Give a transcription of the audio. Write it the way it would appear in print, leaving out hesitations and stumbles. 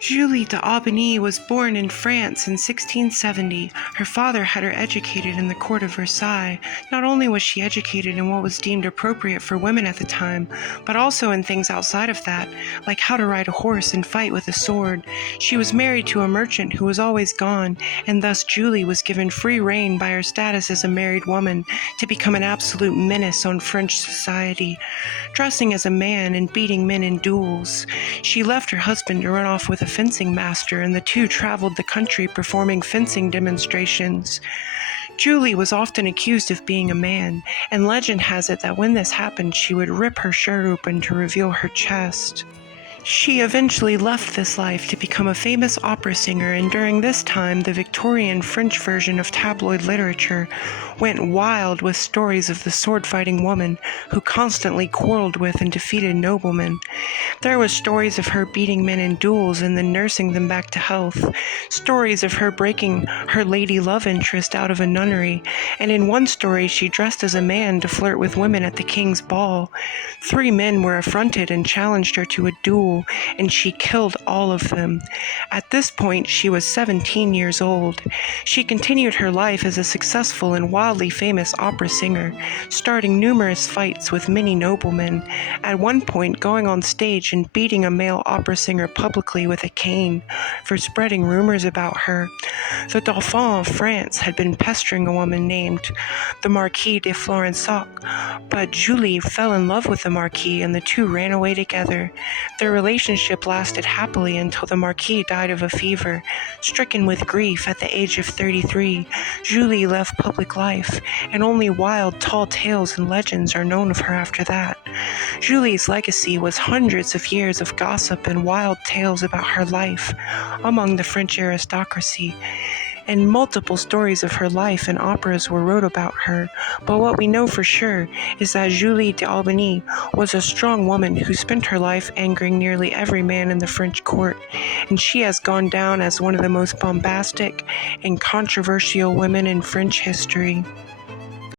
Julie d'Aubigny was born in France in 1670. Her father had her educated in the court of Versailles. Not only was she educated in what was deemed appropriate for women at the time, but also in things outside of that, like how to ride a horse and fight with a sword. She was married to a merchant who was always gone, and thus Julie was given free rein by her status as a married woman to become an absolute menace on French society, dressing as a man and beating men in duels. She left her husband to run off with a fencing master, and the two traveled the country performing fencing demonstrations. Julie was often accused of being a man, and legend has it that when this happened, she would rip her shirt open to reveal her chest. She eventually left this life to become a famous opera singer, and during this time, the Victorian French version of tabloid literature went wild with stories of the sword-fighting woman who constantly quarreled with and defeated noblemen. There were stories of her beating men in duels and then nursing them back to health, stories of her breaking her lady love interest out of a nunnery, and in one story she dressed as a man to flirt with women at the king's ball. 3 men were affronted and challenged her to a duel, and she killed all of them. At this point, she was 17 years old. She continued her life as a successful and wildly famous opera singer, starting numerous fights with many noblemen, at one point going on stage and beating a male opera singer publicly with a cane for spreading rumors about her. The Dauphin of France had been pestering a woman named the Marquis de Florensac, but Julie fell in love with the Marquis and the two ran away together. Their relationship lasted happily until the Marquis died of a fever. Stricken with grief at the age of 33, Julie left public life, and only wild, tall tales and legends are known of her after that. Julie's legacy was hundreds of years of gossip and wild tales about her life among the French aristocracy, and multiple stories of her life and operas were wrote about her, but what we know for sure is that Julie d'Aubigny was a strong woman who spent her life angering nearly every man in the French court, and she has gone down as one of the most bombastic and controversial women in French history.